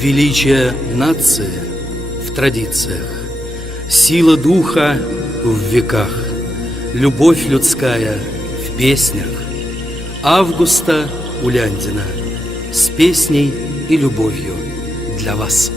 Величие нации в традициях, сила духа в веках, любовь людская в песнях. Августа Уляндина с песней и любовью для вас.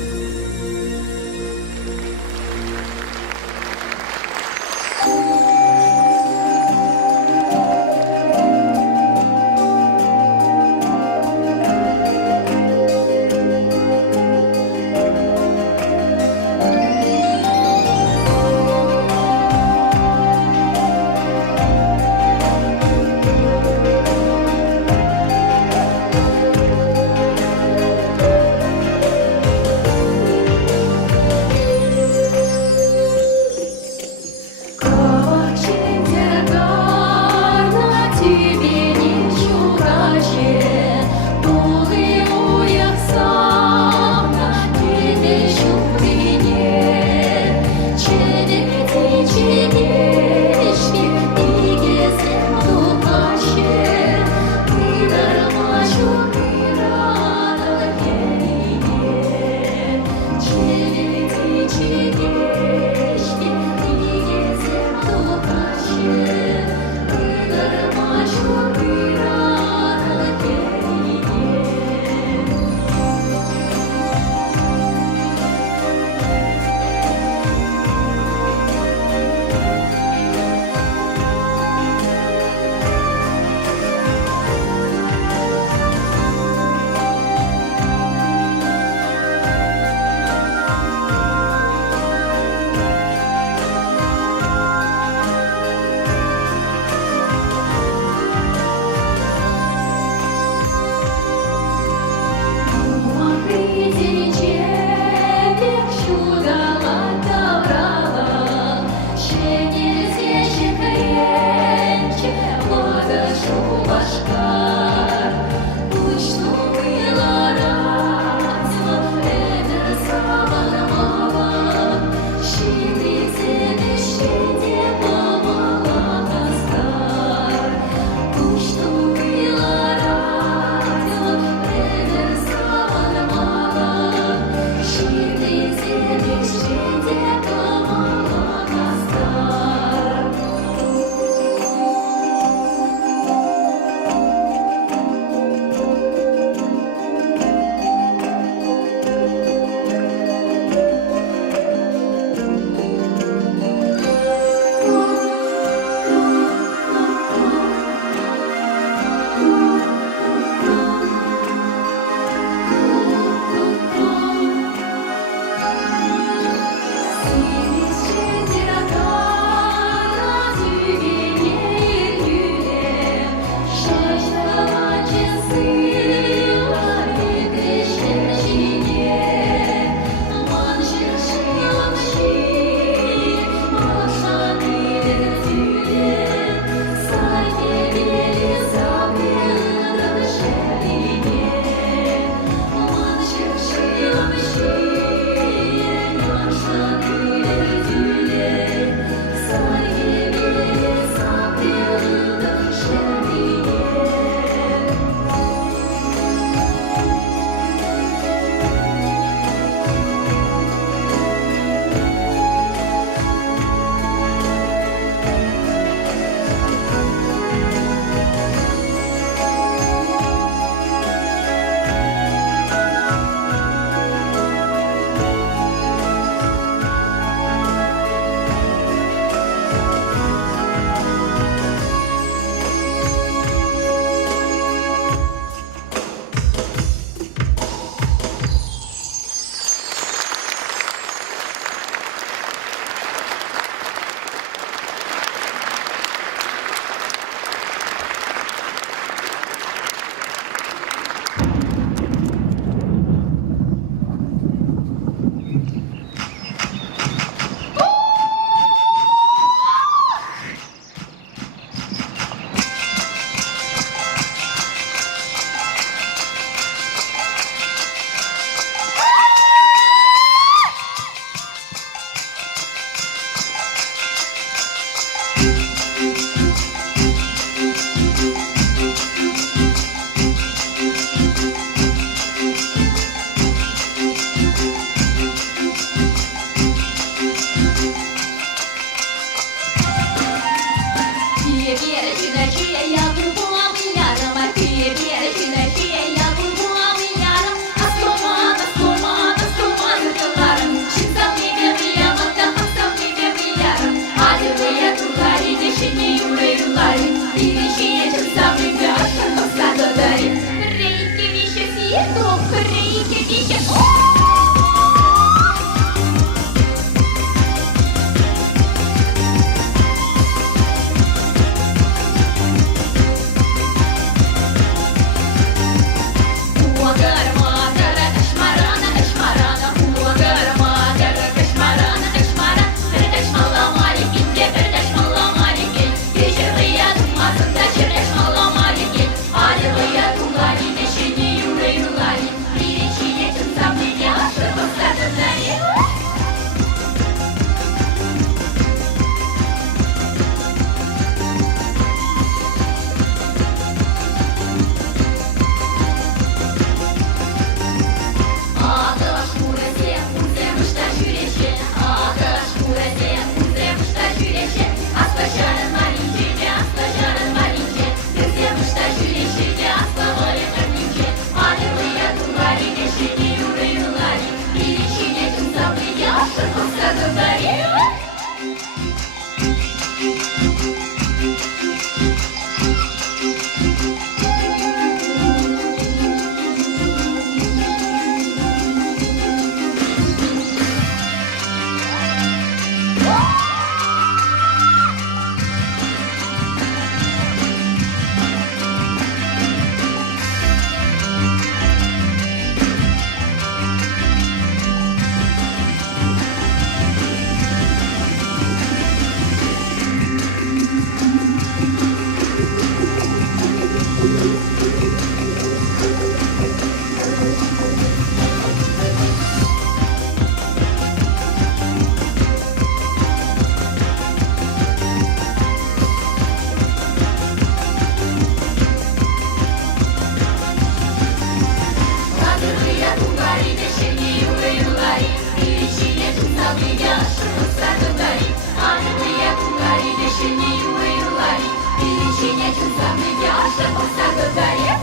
милый лай, перечинять самый яша, посаду дає.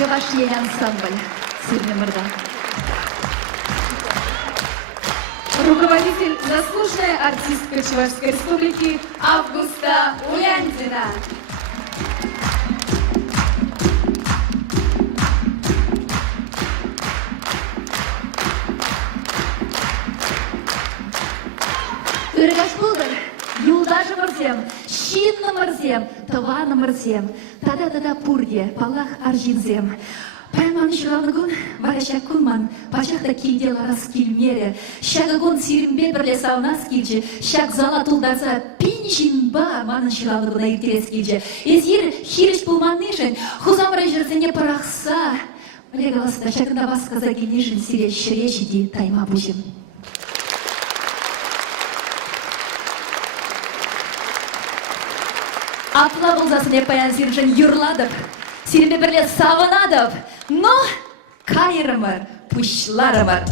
Чувашний ансамбль. Сильный морда. Руководитель, заслуженная артистка Чувашской Республики Августа Уляндина. Үргаш булдыр, юлдашы мырзем, шинны мырзем, тываны мырзем, тада-тада пурге, палах аржинзем. Пайман шыланығын, варашак күнман, пачақта кейдел арас келмере. Шағығын сирімбе бірле сауынас келже, шақ зала тұлдарса пиншин ба манын шыланығына ертерес келже. Езір хиріш бұлманнышын, хұзамыра жүрзіне пырақса. Легаласында шақында басқаза келнешін сире шірешіде тайма бұжым. Апла болзасын епаян сирімшін юрладып, сирімбе бірле савынадып, но кайрымыр, пұшларымыр.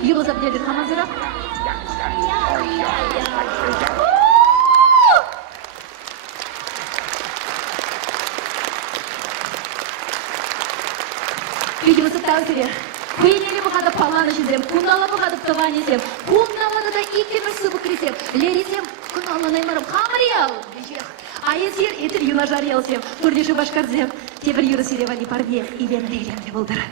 Его забдели хамазыра. Видимо, составители. Хуйнели бухада пала. маны жезем, кунала бухадып тавани сем, кунала да икемеш субы кресем, лерисем, кунала наймарым хамариал, дежех. А есер етір юна жарел сем, турдеші башкардзем, тебір юры сиревали парде, илен лейлемде болдыр.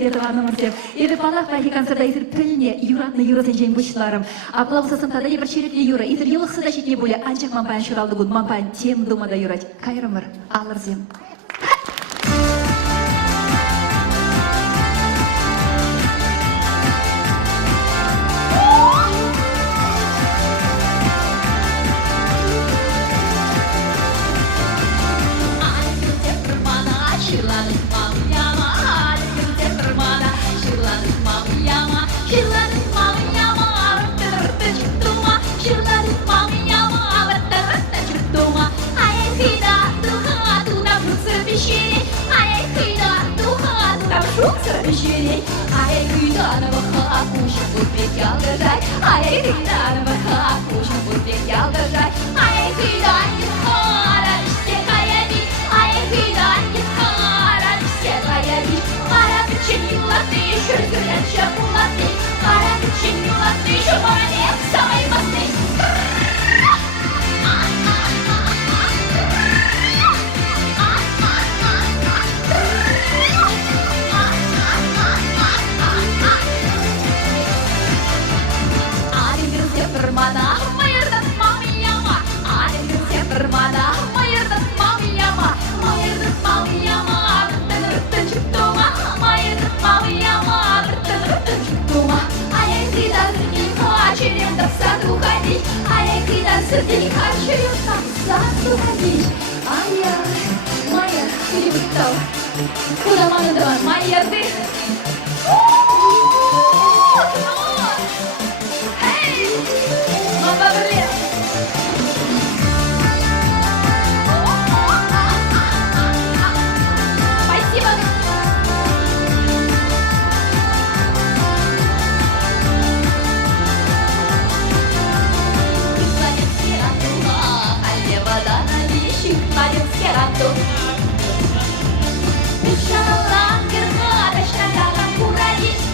Ивановна, это палах пахи концерта из пыльне, юратный юра сенжен бучларым. Аплаусасын тада ебір черетлі юра, изір елық сыда шетне боле, анчақ мампайын шыралды гуд, мампайын тем думада юрать. Кайрымыр, алырзем. ялгажать, ай, кидан баха, кушан будет ялгажать, ай, кидан хара, все каями, ай, кидан хара, все каями, хара, чинила ты, шургуляча мулаты, хара, чинила ты, шуманек, самой масты. Permana, mayırdan mamiyama. Alemdir sen permana, mayırdan mamiyama. Mayırdan mamiyama, rıttın çıktığıma. Mayırdan mamiyama, rıttın çıktığıma. Аякидан не хочет в сад уходить. Аякидан среди не хочу там в сад уходить. А я, моя, перебытал. Куда мама дала? Моя ты. Мама, блин! Спасибо! Кладет сирату, а вода на вещи, кладет сирату. Пушала, германочная, курадись.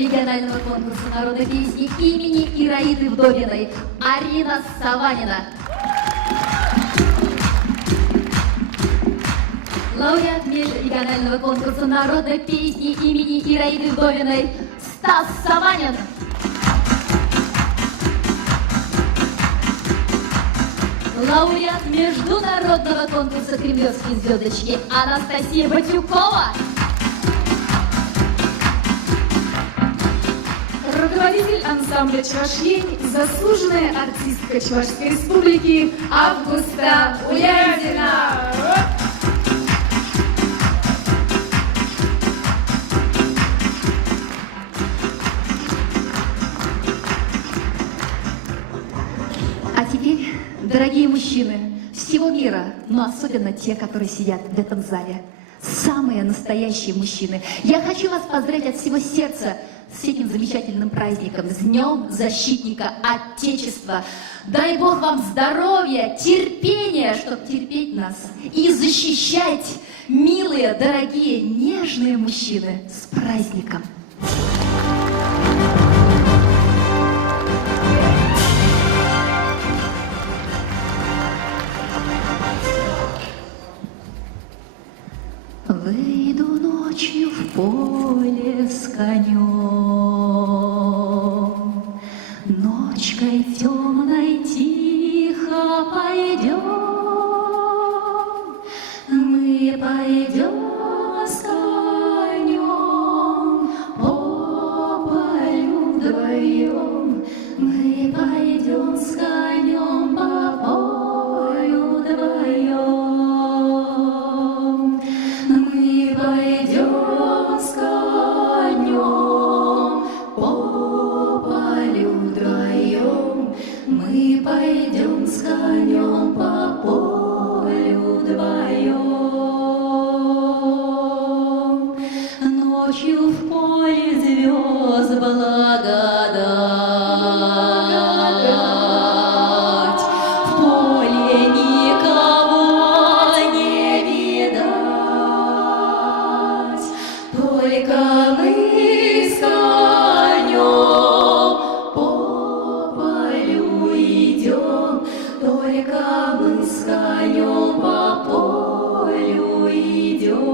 регионального конкурса народной песни имени Ираиды Вдовиной Арина Саванина. Лауреат межрегионального конкурса народной песни имени Ираиды Вдовиной Стас Саванин. Лауреат международного конкурса «Кремлевские звездочки» Анастасия Батюкова. Руководитель ансамбля «Чувашьень», заслуженная артистка Чувашской Республики Августа Ульяндина. А теперь, дорогие мужчины всего мира, но особенно те, которые сидят в этом зале, самые настоящие мужчины, я хочу вас поздравить от всего сердца с этим замечательным праздником, с Днем Защитника Отечества. Дай Бог вам здоровья, терпения, чтобы терпеть нас и защищать, милые, дорогие, нежные мужчины, с праздником. Выйду ночью в поле с конем, ночкой темной тихо пойдем, мы пойдем с конем по полю вдвоем, мы пойдем с конем по полю вдвоем. Пойдем с конем по полю вдвоем, мы пойдем с конем по полю вдвоем. Ночью в поле звезд благодать, в поле никого не видать. Только мы с конем по полю идем, только мы с конем по полю идем,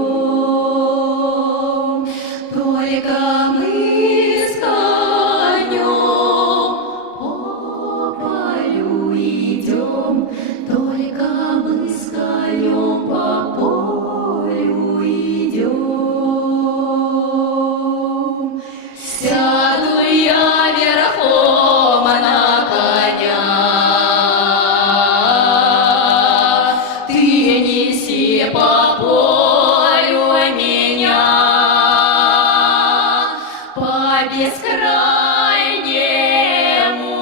только мы с конем по полю идем, только мы с конем по полю идем. Сяду я верхом на коня, ты неси по полю меня, по бескрайнему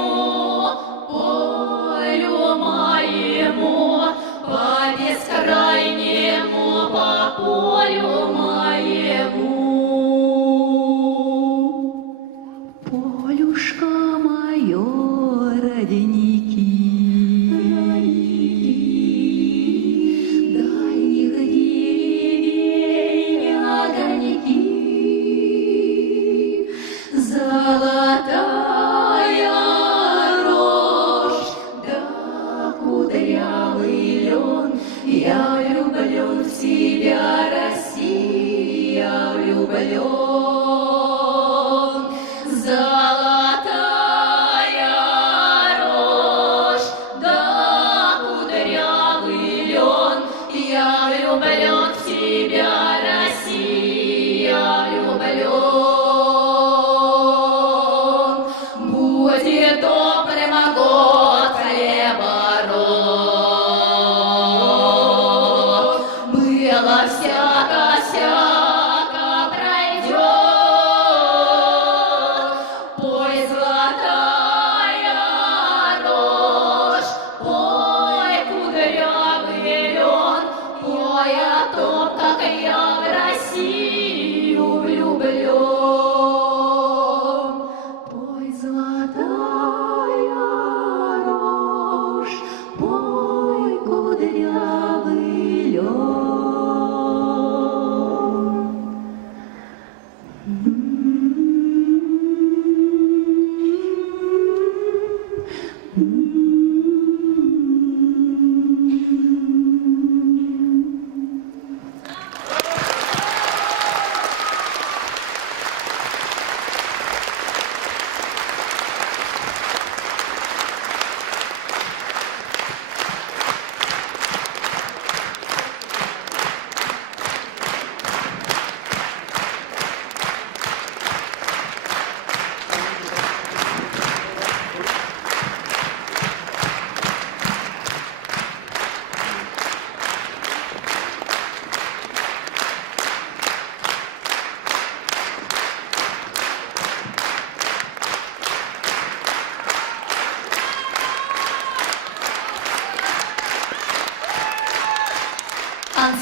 полю моему, по бескрайнему по полю моему. Полюшка мое, родники, дальних деревень огоньки, золотая рожь, да кудрявый лен. Я влюблен в тебя, Россия, влюблен. Золотая рожь.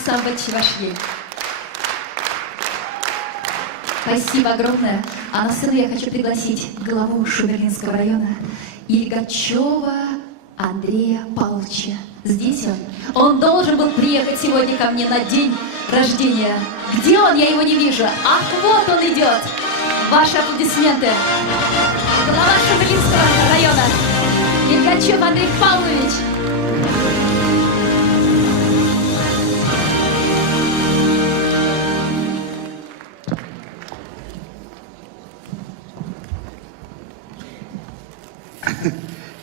ансамбль Чувашьей. Спасибо огромное. А на сцену я хочу пригласить главу Шумерлинского района Ильгачева Андрея Павловича. Здесь он. Он должен был приехать сегодня ко мне на день рождения. Где он? Я его не вижу. Ах, вот он идет. Ваши аплодисменты. Глава Шумерлинского района Ильгачев Андрей Павлович.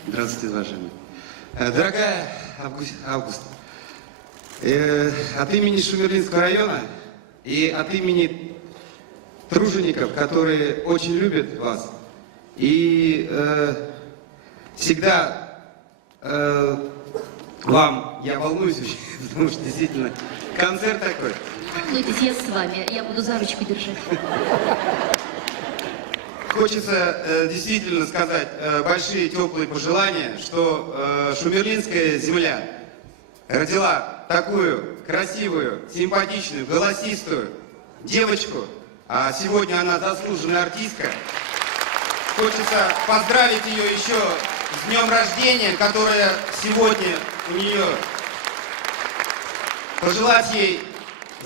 Здравствуйте, уважаемые. Дорогая Август, от имени Шумерлинского района и от имени тружеников, которые очень любят вас, и всегда вам я волнуюсь очень, потому что действительно концерт такой. Волнуйтесь, я с вами, я буду за ручку держать. Хочется действительно сказать большие теплые пожелания, что Шумерлинская земля родила такую красивую, симпатичную, голосистую девочку, а сегодня она заслуженная артистка. Хочется поздравить ее еще с днем рождения, которое сегодня у нее. Пожелать ей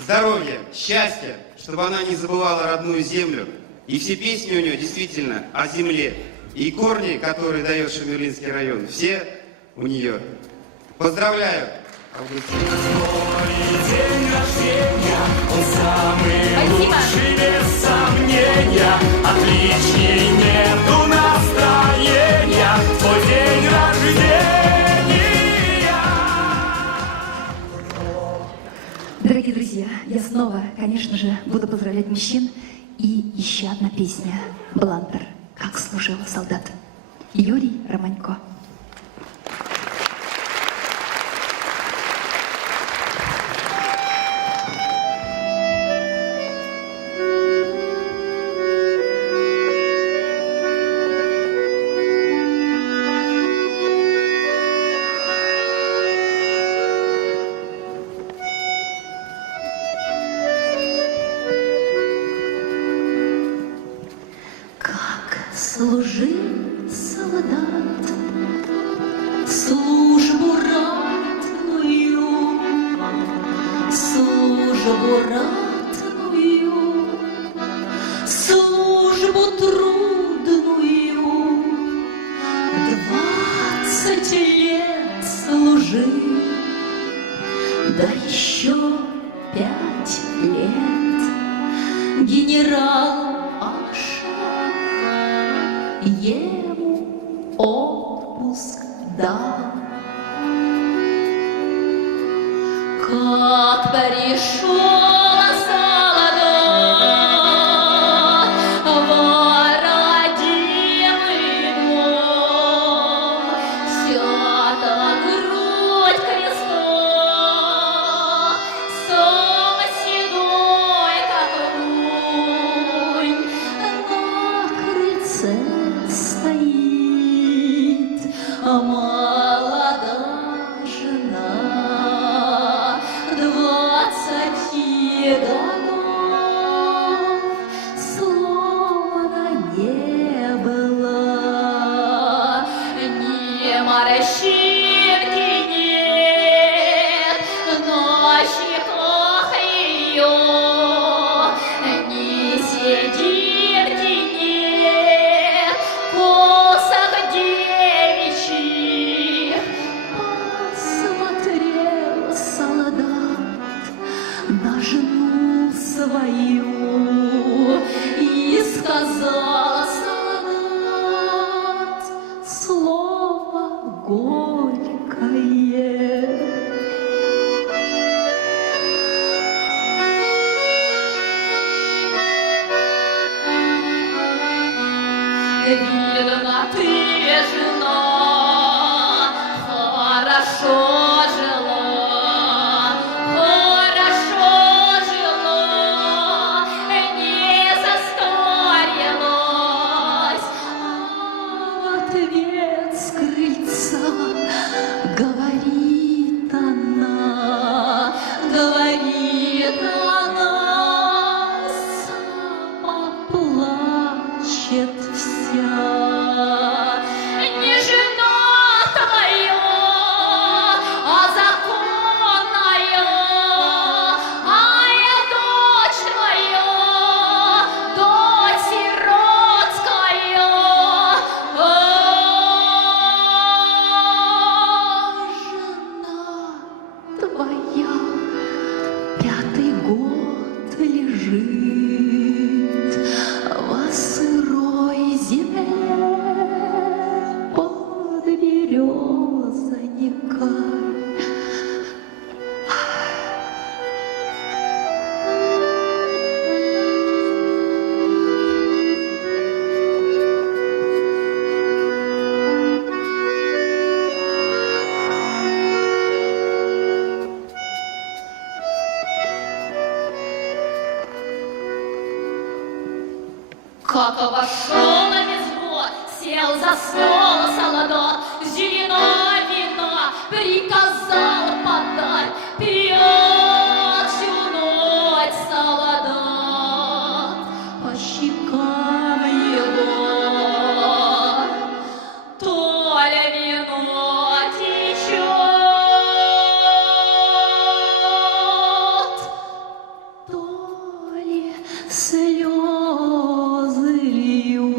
здоровья, счастья, чтобы она не забывала родную землю. И все песни у нее действительно о земле. И корни, которые дает Шумерлинский район, все у нее. Поздравляю, Августина. День рождения, он самый Спасибо. лучший, без сомнения. Отличней нету настроения. Твой день рождения. Дорогие друзья, я снова, конечно же, буду поздравлять мужчин. И еще одна песня «Блантер. Как служил солдат». Юрий Романько. Служил солдат службу ратную, службу ратную, службу трудную. 20 лет служил, да еще 5 лет генерал ему отпуск дал. Как пришел солдат в родимый дом, сята грудь крестом, сом седой, как лунь, на крыльце стоит молодая жена, 20 годов, словно не было, ни морщинки нет на щеках ее, ни сединки нет, посох девичий. Посмотрел солдат на жену свою и сказал солдат слово горькое. Видно, ты, жена, хорошо жила, не состарилась. А в ответ с крыльца говорит она, говорит. Как вошел на взвод, сел за стол солдат, зелено вино приказал подать, пьет всю ночь солдат. По щекам его то ли вино течет, то ли слезы льют.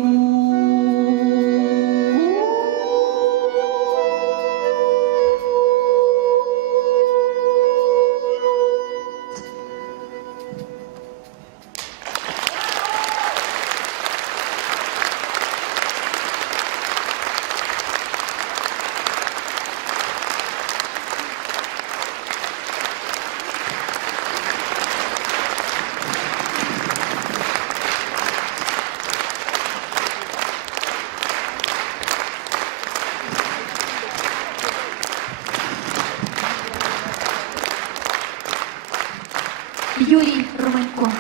Юрий Романько.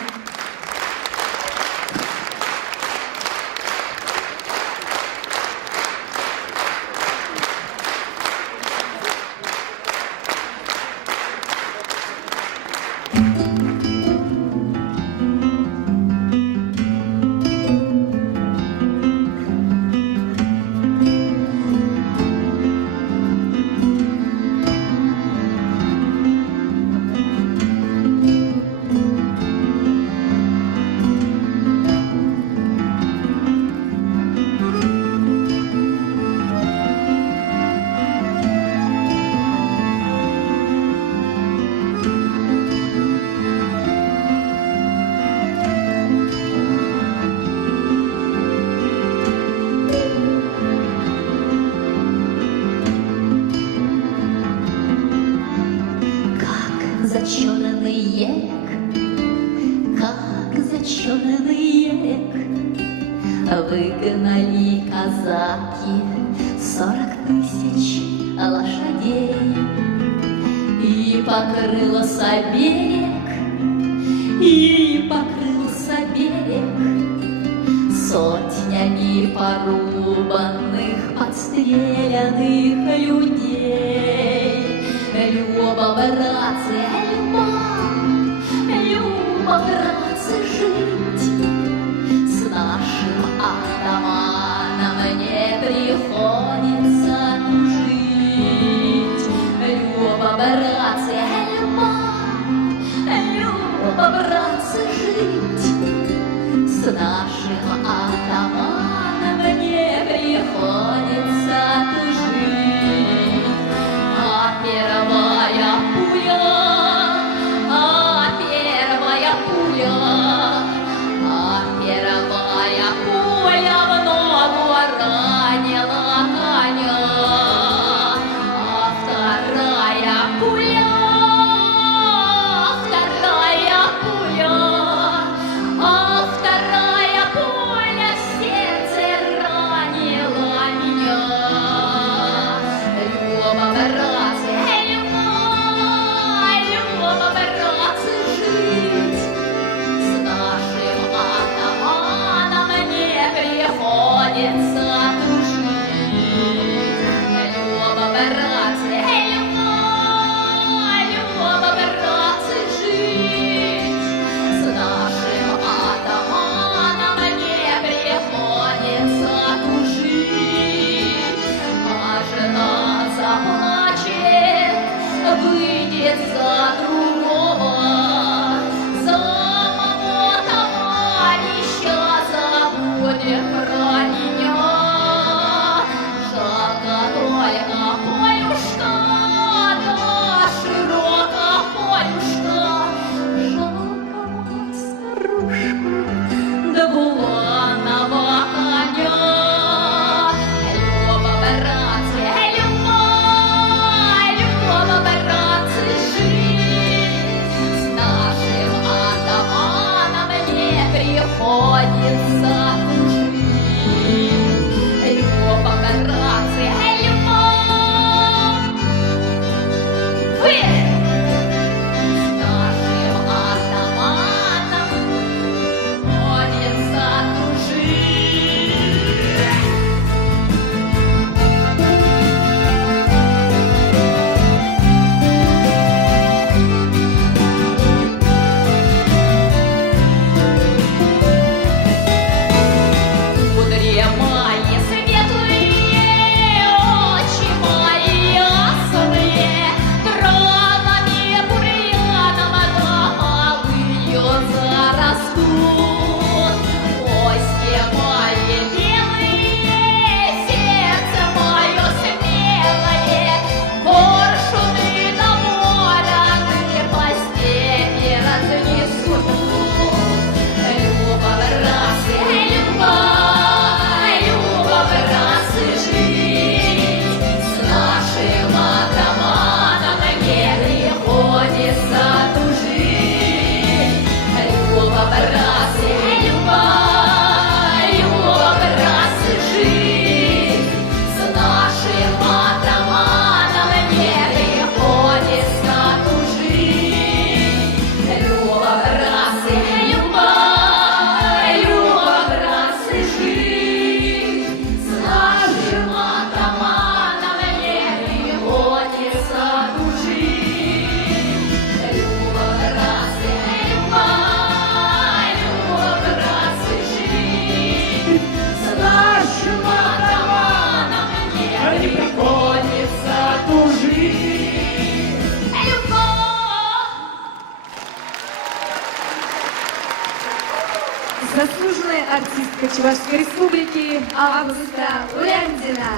Зачёрный елек, как зачёрный елек, выгнали казаки 40 000 лошадей, и покрылся берег, и покрылся берег сотнями порубанных, подстрелянных людей. Люба, братцы, Люба, братцы, жить с нашим атаманом не приходится жить. Люба, братцы, Люба, братцы, жить с нашим атаманом не приходится жить. А первая пуля Артистско-Чувашской Республики Августа Улянтина.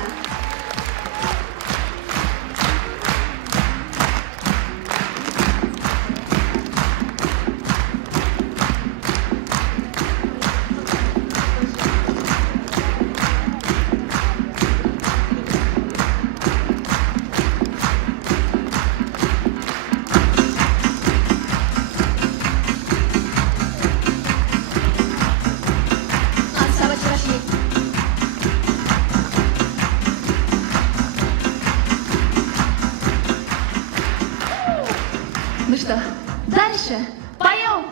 Ансамбль Чувашии. Ну что, дальше поем.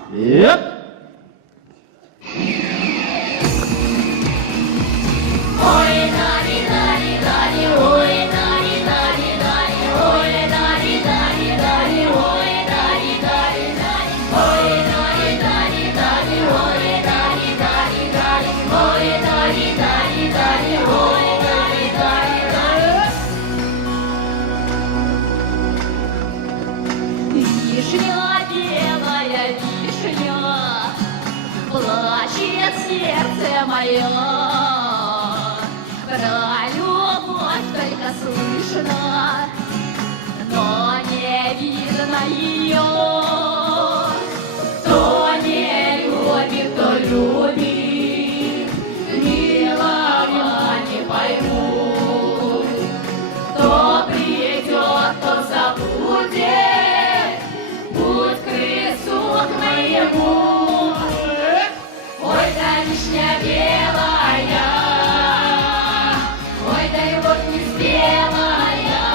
Вишня, белая вишня, плачет сердце мое. Про любовь только слышно, но не видно ее. Кто не любит, то любит, милого не пойму. Кто придет, то забудет путь к Христу к моему. Ой, да вишня белая, ой, да любовь не спелая,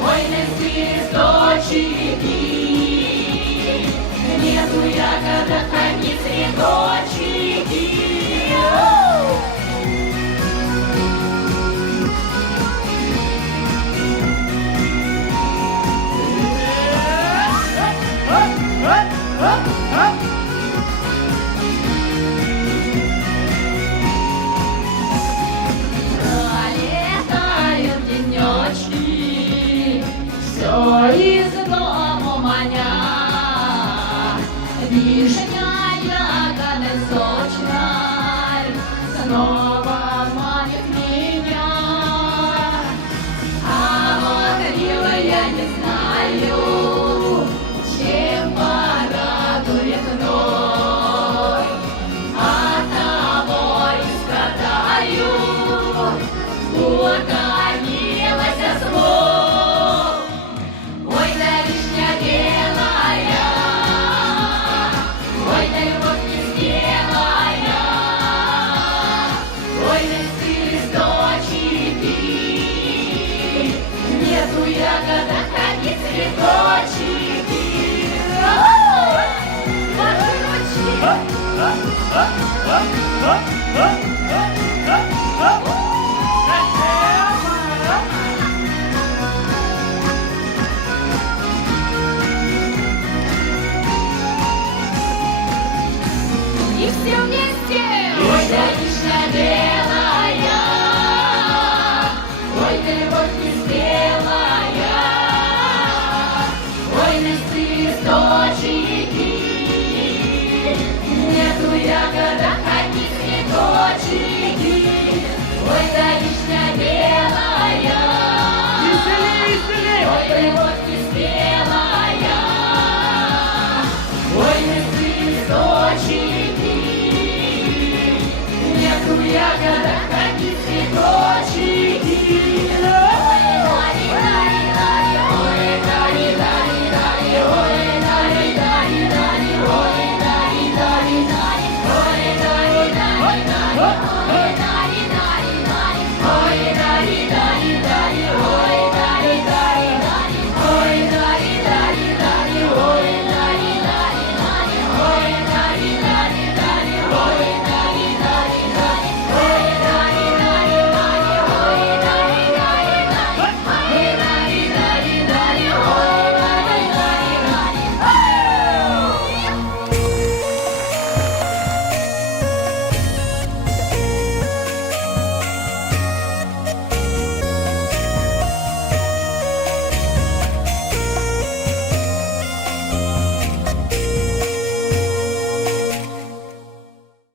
ой, да цветочки, нету ягодок, одни цветочки. Пролетают денечки, все из дому маня. Вишня, ягоды сочной, снова манит меня. А вот милая, я не знаю, чем порадует вновь. От того и страдаю, утомилась от слов. Ой, да вишня белая, ой, да любовь не сделая, ой, да цветочки, нету ягодок, одни цветочки. Ваши ручки. И все вместе. Ой, да вишня белая, ой, да любовь не спелая, ой, да цветочки, нету ягодок, одни цветочки. Ой, да вишня белая, ой, да любовь не спелая, ой, да цветочки, нету ягодок, одни цветочки. Ой,